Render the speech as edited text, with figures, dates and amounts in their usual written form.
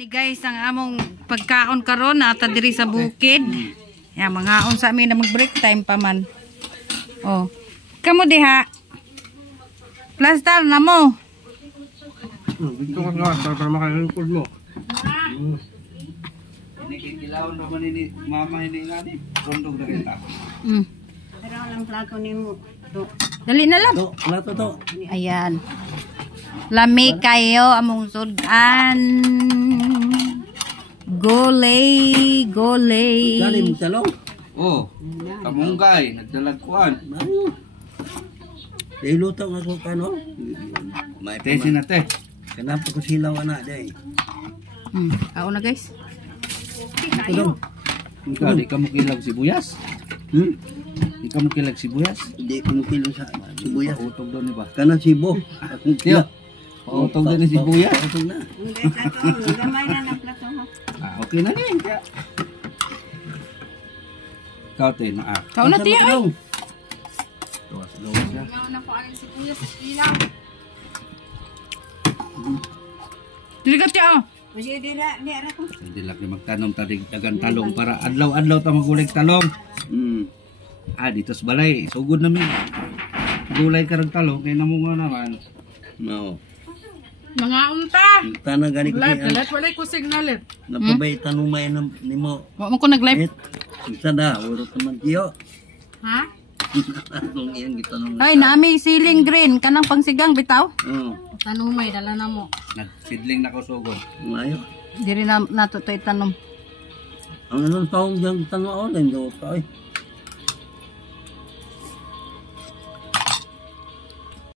Ni guys, ang among pagkaon karon ata diri sa bukid. Ya mangaon sa amin na mag-break time pa man. Oh. Kamo diha. Plaster na mo. Ito ka nga para makalungkod mo. Kilaon naman ini mama ini ngani kondog na kita. Pero lang plato nimo. Dali na lang. To, plato to. Ayan. Lami kayo among sudan. Golay, golay. Dali mo talong. Oh, kamunggay nagdalagkuan. Dahil luto nga ko kano. May Tesi na te. Kenapa ko silaw anak day? Ako na guys. Ito dong. Ikaw, di ka mo kilag sibuyas? Di ka mo kilag sibuyas? Hindi ko mukilo sa sibuyas. Utog doon ni ba? Kana sibo. Akong Tiyo, utog doon ni sibuyas. Utog na. Hindi plato, gamay na ng plato mo. Okay na din. Ikaw te, naa. Kao na tiya ay. Tuwas doon siya. Dili ka tiya oh. Kasi di ra ko. Hindi lang magtanom tadi dagan talong para adlaw-adlaw ta magulig talong. Dito sa balay, sugod namin. Gulay ka ng talong, kaya namunga naman. No. Mga unta. Tanang gani ko. Walay ko signalit. Napabay tanumay nimo. Wa mo ko nag-live. Isa na, urot naman tiyo. Ha? Kung iyan gitanong. Ay, nami siling green kanang pangsigang bitaw. Oo. Tanumay dala na mo. Nagsidling na ko sugod. Mayo. Diri na nato to itanom. Ang anong taong diyang tanong ako, din daw pa eh.